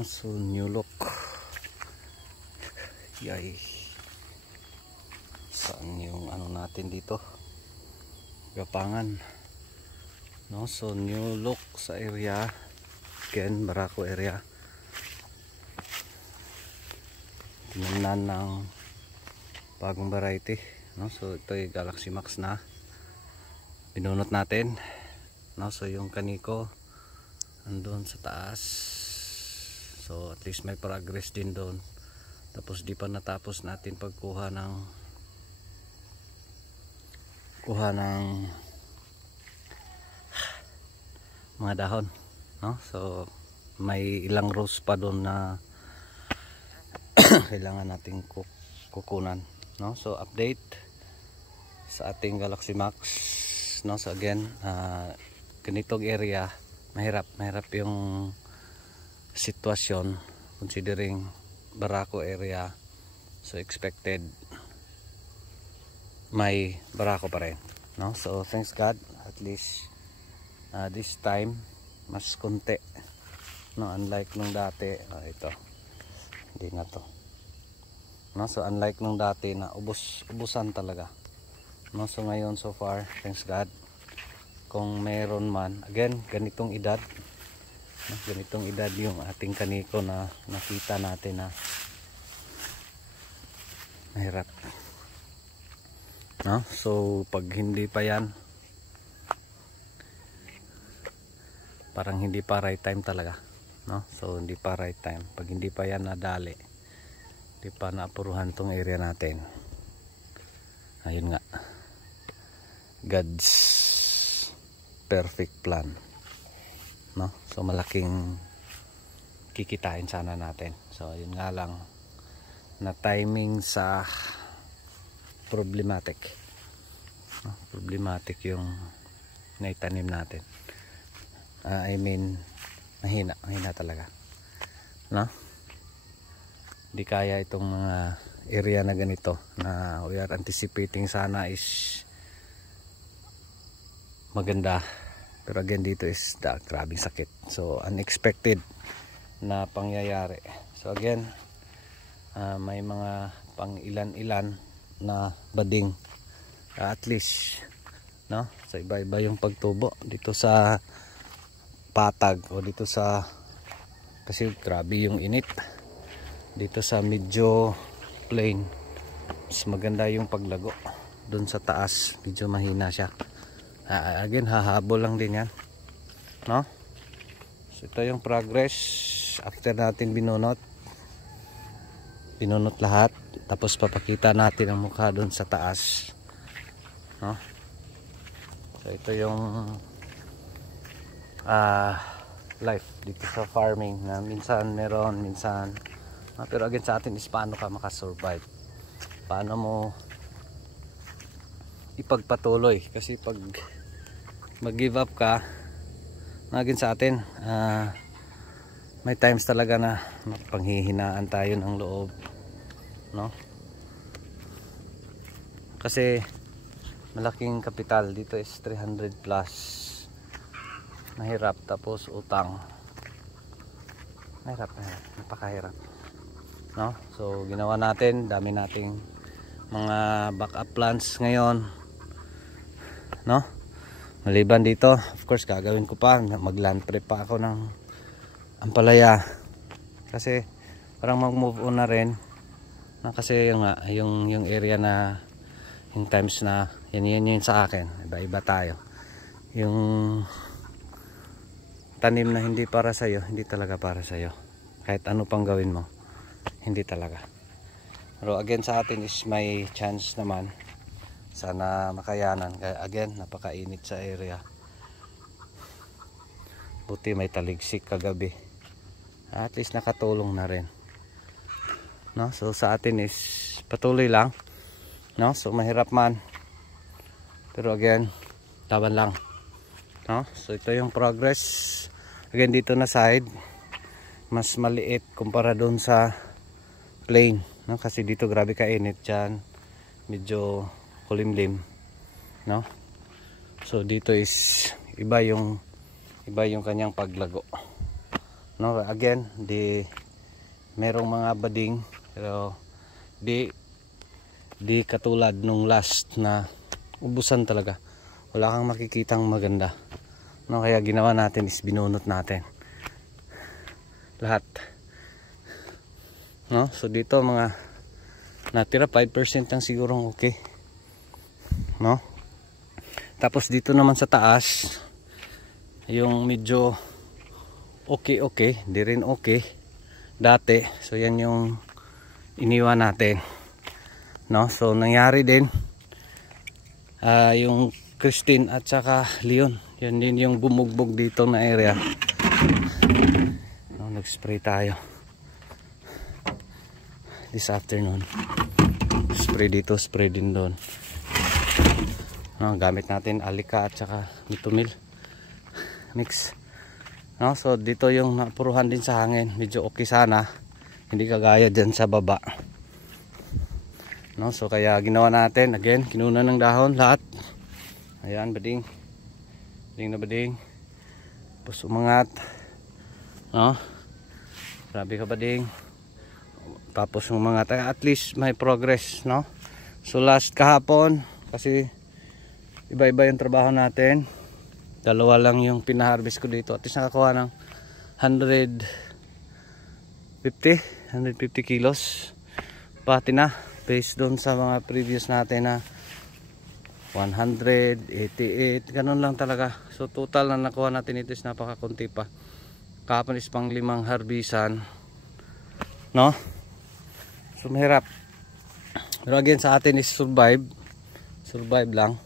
So new look. Yay. Saan yung ano natin dito? Gapangan. No, so new look sa area. Again, Barako area. Tingnan ng bagong variety. No, so ito yung Galaxy Max na binunot natin. No, so yung kaniko andun sa taas. So at least may progress din doon. Tapos di pa natapos natin pagkuha ng mga dahon, no? So may ilang rows pa doon na kailangan nating kukunan, no? So update sa ating Galaxy Max, no? So again, ganitong area mahirap yung sitwasyon considering Barako area. So expected may Barako pa rin, no? So thanks God, at least this time mas konti, no? Unlike nung dati, ito hindi na to, no? So unlike nung dati na ubusan talaga, no? So ngayon so far thanks God, kung meron man, again ganitong edad, no? Ganitong edad yung ating kaniko na nakita natin na mahirap, no? So pag hindi pa yan, parang hindi pa right time talaga, no? So hindi pa right time. Pag hindi pa yan nadali, hindi pa naapuruhan tong area natin. Ayun nga, God's perfect plan, no? So malaking kikitain sana natin. So yun nga lang, na timing sa problematic, no? Problematic yung naitanim natin. I mean mahina talaga, no? Di kaya itong mga area na ganito na we are anticipating sana is maganda, pero again dito is grabing sakit. So unexpected na pangyayari. So again, may mga pang ilan na bading, at least, no? So iba-iba yung pagtubo dito sa patag o dito sa, kasi grabe yung init dito sa medyo plain, mas maganda yung paglago. Doon sa taas medyo mahina siya. Again hahabol lang din yan, no? So ito yung progress after natin binunot lahat, tapos papakita natin ang mukha doon sa taas, no? So ito yung life dito sa farming, na minsan meron, minsan pero again sa atin is paano ka makasurvive, paano mo ipagpatuloy. Kasi pag mag give up ka, again sa atin may times talaga na panghihinaan tayo ng loob, no? Kasi malaking kapital dito is 300 plus. Mahirap, tapos utang, mahirap, napakahirap, no? So ginawa natin, dami nating mga backup plans ngayon, no? Maliban dito, of course gagawin ko pa, mag-land prep pa ako ng ampalaya, kasi parang mag-move on na rin, no? Kasi yung area na yung times na yan sa akin, iba-iba tayo. Yung tanim na hindi para sa'yo, hindi talaga para sa'yo. Kahit ano pang gawin mo, hindi talaga. Pero again sa atin is may chance naman. Sana makayanan. Kaya again, napakainit sa area. Buti may taligsik kagabi. At least nakatulong na rin, no? So sa atin is patuloy lang, no? So mahirap man, pero again, taban lang, no? So ito yung progress. Again dito na side, mas maliit kumpara doon sa plain, no? Kasi dito grabe kainit dyan, medyo kulimlim, no? So dito is iba yung kanyang paglago, no, again merong mga bading, pero di katulad nung last na ubusan talaga, wala kang makikitang maganda, no. Kaya ginawa natin is binunot natin lahat, no. So dito mga natira 5% lang sigurong okay, no. Tapos dito naman sa taas yung medyo okay, di rin okay dati. So yan yung iniwan natin, no. So nangyari din yung Christine at saka Leon, yan din yung bumugbog dito na area, no. Nag-spray tayo this afternoon, spray dito, spray din doon, no. Gamit natin Alika at saka Mitomil mix, no. So dito yung napuruhan din sa hangin, medyo okay sana, hindi kagaya dyan sa baba, no. So kaya ginawa natin, again kinuna ng dahon lahat, ayan, bading na bading, tapos umangat, no. Grabe ka bading, tapos umangat, at least may progress, no. So last kahapon, kasi iba-iba yung trabaho natin, dalawa lang yung pinaharvest ko dito, at least nakakuha ng 150 kilos pati na, based doon sa mga previous natin na 188, ganun lang talaga. So total na nakuha natin ito is napakakunti pa, kahapon is pang 5 harbisan, no. So mahirap, pero again sa atin is survive lang,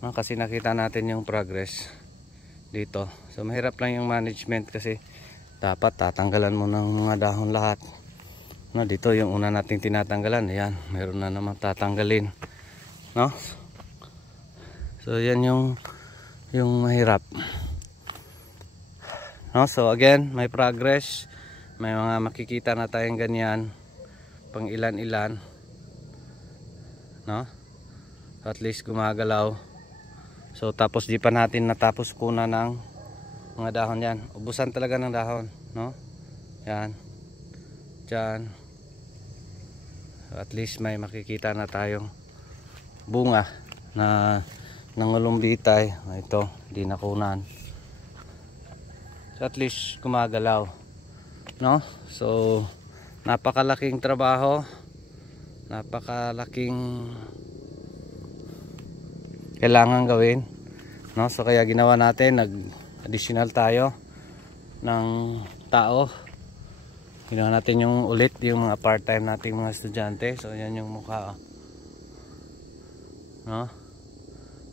no? Kasi nakita natin yung progress dito. So mahirap lang yung management, kasi dapat tatanggalan mo ng mga dahon lahat, no. Dito yung una nating tinatanggalan, ayan, meron na naman tatanggalin, no. So yan yung mahirap, no. So again, may progress, may mga makikita na tayong ganyan pang ilan-ilan, no. At least gumagalaw. So tapos di pa natin natapos kuna ng mga dahon yan. Ubusan talaga ng dahon, no. Yan. Diyan. At least may makikita na tayong bunga na nangulumbitay. Ito, di nakunan. So at least gumagalaw, no. So napakalaking trabaho, napakalaking kailangan gawin, no. So kaya ginawa natin, nag-additional tayo ng tao, ginawa natin yung ulit yung mga part-time nating mga estudyante. So yan yung mukha, no.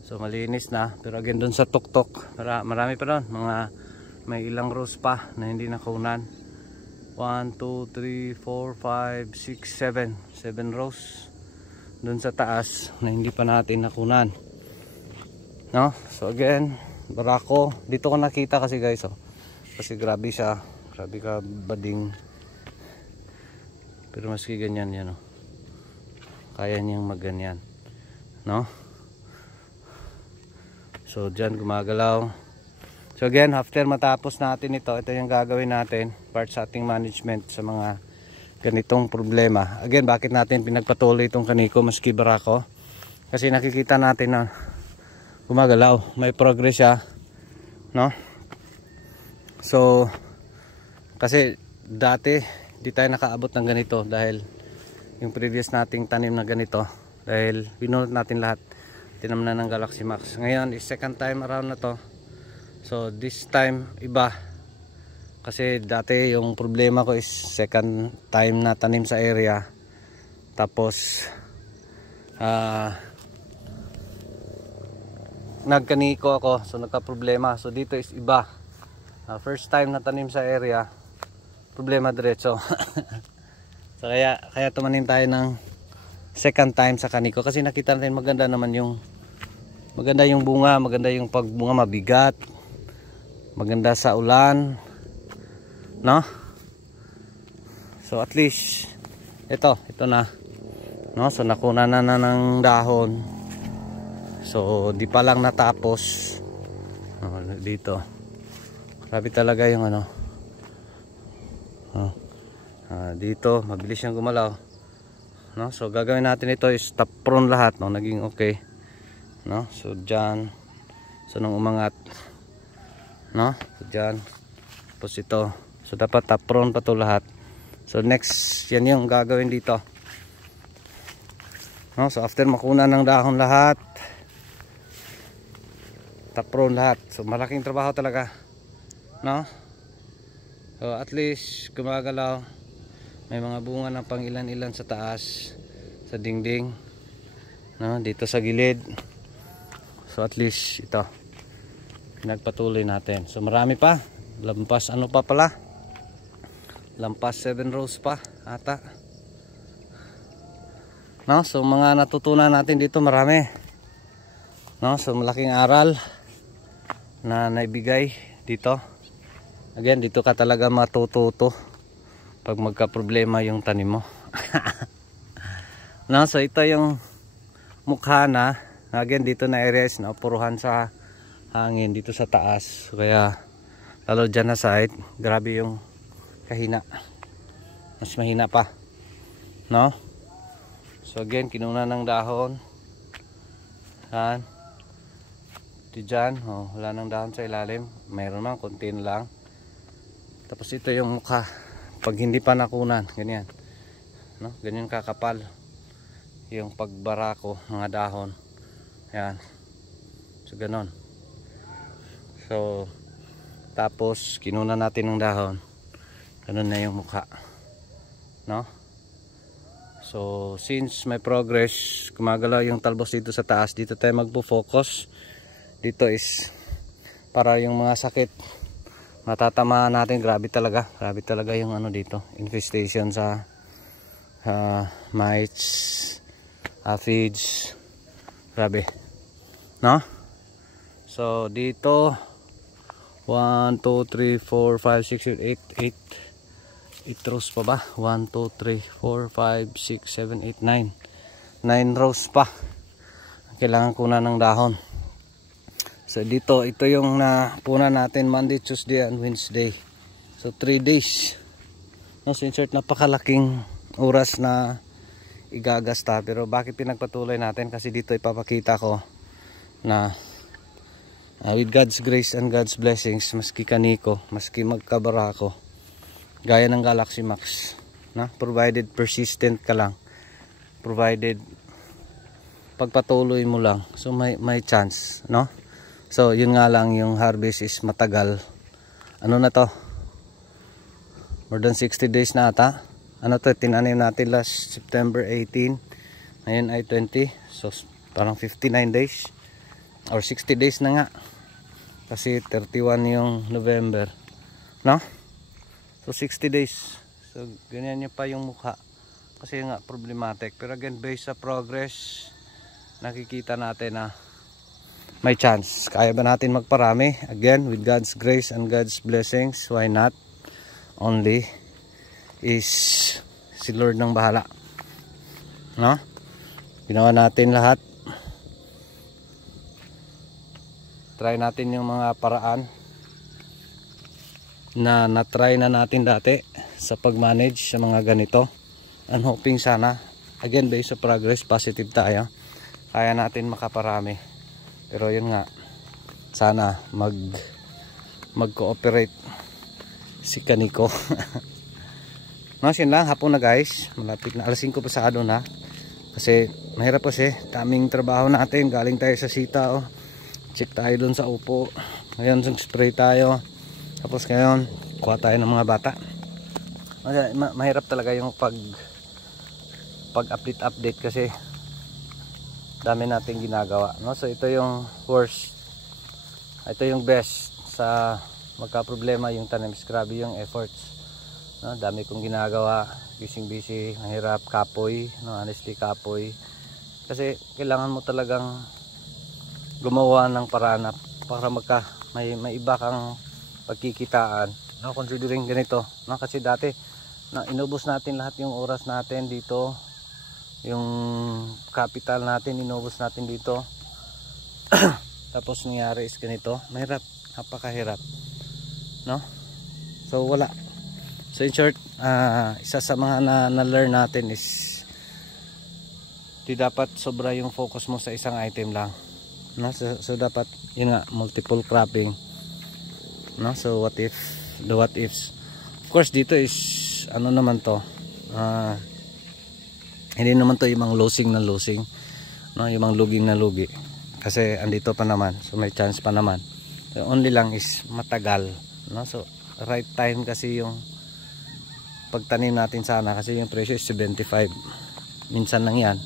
So malinis na, pero again doon sa tuktok marami pa doon, may ilang rows pa na hindi nakunan. 1, 2, 3, 4, 5, 6, 7 rows doon sa taas na hindi pa natin nakunan, no. So again, barako dito ko nakita kasi guys, oh, kasi grabe siya, grabe ka bading, pero maski ganyan yan, oh, kaya niyang magganyan, no. So dyan gumagalaw. So again, after matapos natin ito yung gagawin natin, part sa ating management sa mga ganitong problema. Again, bakit natin pinagpatuloy itong kaniko maski barako? Kasi nakikita natin na gumagalaw, may progress siya, no. So kasi dati di tayo nakaabot ng ganito dahil yung previous nating tanim na ganito, dahil binunot natin lahat, tinamnan ng Galaxy Max. Ngayon is second time around na to. So this time iba, kasi dati yung problema ko is second time na tanim sa area, tapos nagkaniko ako, so nagka-problema. So dito is iba, first time na tanim sa area, problema diretso. So kaya tumanim tayo ng second time sa kaniko, kasi nakita natin maganda yung bunga, maganda yung pagbunga, mabigat, maganda sa ulan, no. So at least ito na, no. So nakuna na ng dahon. So di pa lang natapos, dito grabe talaga yung Oh. Dito mabilis siyang gumalaw, no? So gagawin natin ito is top prone lahat, no? Naging okay, no? So dyan, so nung umangat, no? So dyan, tapos ito, so dapat top prone pa to lahat. So next, yan yung gagawin dito, no? So after makuna ng dahon lahat, top prone lahat. So malaking trabaho talaga, no? So at least gumagalaw, may mga bunga ng pang ilan-ilan sa taas, sa dingding, no? Dito sa gilid. So at least ito pinagpatuloy natin. So marami pa, lampas ano pa pala, lampas 7 rows pa ata, no? So mga natutunan natin dito marami, no? So malaking aral na naibigay dito. Again, dito ka talaga matututo pag magka problema yung tanim mo. No? So ito yung mukha na, again, dito na areas na puruhan sa hangin dito sa taas, kaya lalo dyan na side, grabe yung kahina, mas mahina pa, no? So again, kinuna ng dahon yan dyan, oh, wala nang dahon sa ilalim, mayroon man, konti lang. Tapos ito yung mukha pag hindi pa nakunan, ganyan, no? Ganyan kakapal yung pagbarako mga dahon, yan. So ganon. So tapos kinuna natin ng dahon, ganon na yung mukha, no? So since may progress, gumagalaw yung talbos dito sa taas, dito tayo magpo-focus. Dito is para yung mga sakit matatamaan natin. Grabe talaga yung ano dito, infestation sa mites, aphids, grabe, no? So dito 1, 2, 3, 4, 5, 6, 7, 8 rows pa ba? 1, 2, 3, 4, 5, 6, 7, 8, 9 rows pa kailangan kuna ng dahon. So dito, ito yung napuna natin Monday, Tuesday and Wednesday. So 3 days, no? So insert, napakalaking oras na igagasta, pero bakit pinagpatuloy natin? Kasi dito ipapakita ko na with God's grace and God's blessings, maski kaniko, maski magkabara ko, gaya ng Galaxy Max, na provided persistent ka lang, provided pagpatuloy mo lang, so may chance, no? So yun nga lang, yung harvest is matagal. Ano na to, more than 60 days na ata. Ano to, tinanim natin last September 18, ngayon ay 20, so parang 59 days or 60 days na nga, kasi 31 yung November, no? So 60 days. So ganyan niya pa yung mukha, kasi nga problematic. Pero again, based sa progress, nakikita natin na may chance. Kaya ba natin magparami? Again, with God's grace and God's blessings, why not? Only is si Lord nang bahala, no? Ginawa natin lahat. Try natin yung mga paraan na na-try na natin dati sa pag-manage sa mga ganito. I'm hoping sana, again, based sa progress, positive tayo, kaya natin makaparami. Pero yun nga, sana mag-cooperate si kaniko. No, yun lang, hapon na guys, malapit na, alas 5 pasado na, kasi mahirap kasi, daming trabaho natin. Galing tayo sa sita, oh. Check tayo dun sa upo, ngayon spray tayo, tapos ngayon kuha tayo ng mga bata. Mahirap talaga yung pag-update kasi dami nating ginagawa, no? So ito yung worst, ito yung best sa magka-problema yung tanim. Grabe yung efforts, no? Dami kong ginagawa, busy, mahirap, kapoy, no? Honestly, kapoy, kasi kailangan mo talagang gumawa ng paraan para may iba kang pagkikitaan, no? Considering ganito, no? Kasi dati inubos natin lahat yung oras natin dito, yung capital natin inubos natin dito. Tapos nangyari is ganito, mahirap, napakahirap, no? So wala. So in short, isa sa mga na-learn natin is di dapat sobra yung focus mo sa isang item lang, no? So dapat yun nga, multiple cropping, no? So what ifs, of course dito is ano naman to, hindi naman to yung mga losing na losing, no? Yung mga luging na lugi, kasi andito pa naman, so may chance pa naman. So only lang is matagal, no? So right time kasi yung pagtanim natin sana, kasi yung presyo is 75 minsan lang yan,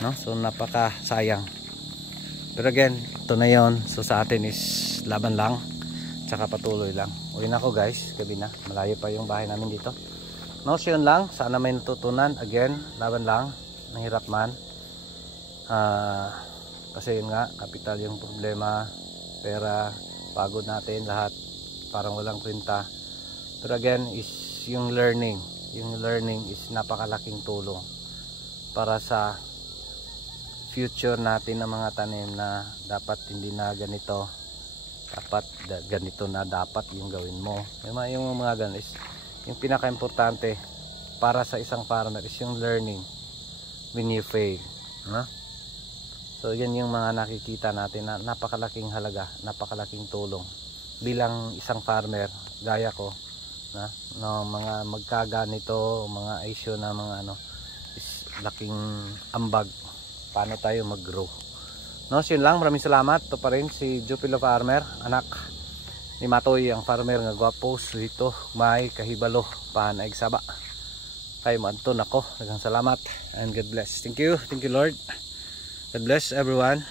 no? So napaka sayang. Pero again, ito na yon. So sa atin is laban lang, tsaka patuloy lang. Uwi na ako guys, gabi na, malayo pa yung bahay namin dito, no? So yun lang, sana may natutunan. Again, laban lang, nahirap man, kasi yun nga, kapital yung problema, pera, pagod natin lahat, parang walang kwenta. Pero again is yung learning is napakalaking tulong para sa future natin ng mga tanim, na dapat hindi na ganito, dapat ganito na dapat yung gawin mo. Yung mga ganun is yung pinaka-importante para sa isang farmer, is yung learning when you fail, no? So yan yung mga nakikita natin na napakalaking halaga, napakalaking tulong bilang isang farmer gaya ko, na no, mga magkaganito, mga issue na mga ano, is laking ambag paano tayo mag-grow, no? So yun lang, maraming salamat. Ito pa rin si Jupilo Farmer, anak ni Matoy, ang farmer nga gwapo dito, may kahibalo panaig saba kay Anton. Ako daghang salamat and God bless. Thank you Lord, God bless everyone.